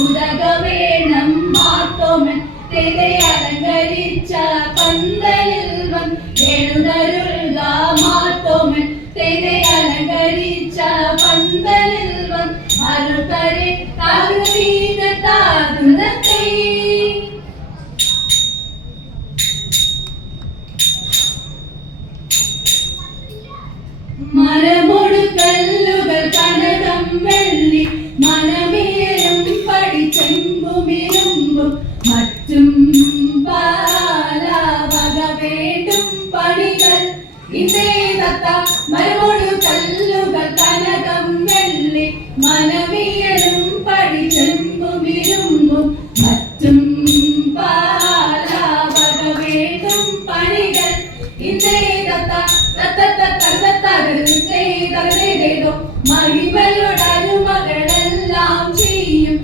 ഉദകവേണം മാത്തോമൻ അലങ്കരിച്ച പന്തലിൽ എഴുന്നരുൾക മാത്തോമൻ അലങ്കരിച്ച പന്തലിൽ മറുകരെ താകുന്നത്തെ മരമൊടു കല്ലുകൾ കനകം വെള്ളി മനമേലും പഠിച്ചെമ്പുമിരുമ്പും മറ്റും പാലവക വേണ്ടും പണികൾ ഇതേതത്ത മരമൊടു കല്ലുകൾ കനകം വെള്ളി മനമേലും പഠിച്ചെമ്പുമിരുമ്പും മറ്റും പാലവക വേണ്ടും പണികൾ ഇതേതത്ത മഹിമയോടരുമകളെല്ലാം ചെയ്യും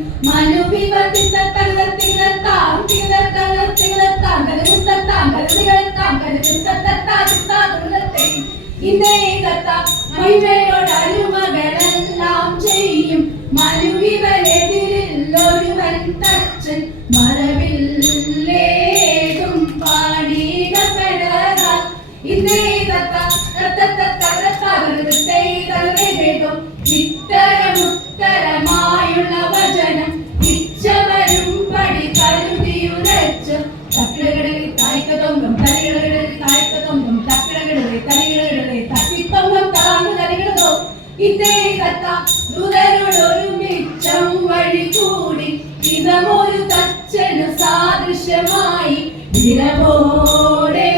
മഹിമയോടരുമകളെല്ലാം ചെയ്യും മനുവിവനെതിരിൽ ഒരുവൻ തച്ചൻ മറവില്ലേതും പാടിയിടപ്പെടാൻ ഇത്തരമുത്തരമായുള്ള വചനം ഇച്ചവരും പടി കരുതിയുരച്ച് തക്കിടകിടയിൽ തായ്ക്കതൊങ്കം തലികിടകിടയിൽ തായ്ക്കതൊങ്കം തക്കിടകിടയിൽ തലികിടകിടയിൽ തക്കിത്തൊങ്കം താങ്ങ് തലികിടതോ ഇതേ കത്ത ദൂതരോടൊരുമിച്ചം വഴി കൂടി ഇതമൊരു തച്ചനു സാദൃശ്യമായി ഇരവോടെ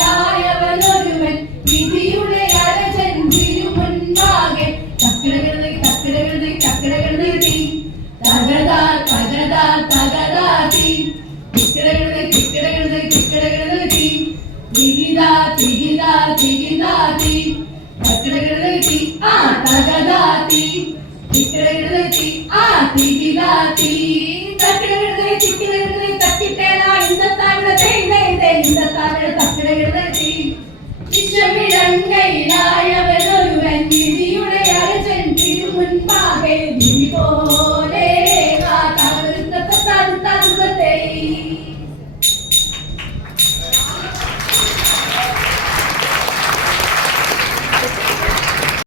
വിശ്വമിടങ്കയിലായവനൊരുവൻ വിധിയുടെ അരജൻ തിരുമുൻപാകെ തക്കിടകിടതി തക്കിടകിടതി തക്കിടകിടതി തകതാ തകതാ തകതാതി തിക്കിടകിടതി തിക്കിടകിടതി തിക്കിടകിടതി തികിതാ തികിതാ തികിതാതി തക്കിടകിടതി ആ തകതാതി തിക്കിടകിടതി ആ തികിതാതി തക്കിടകിടതി തിക്കിടകിടതി തക്കിട്ടേനാ ഇന്ദത്താവിടെ തക്കിടകിടതി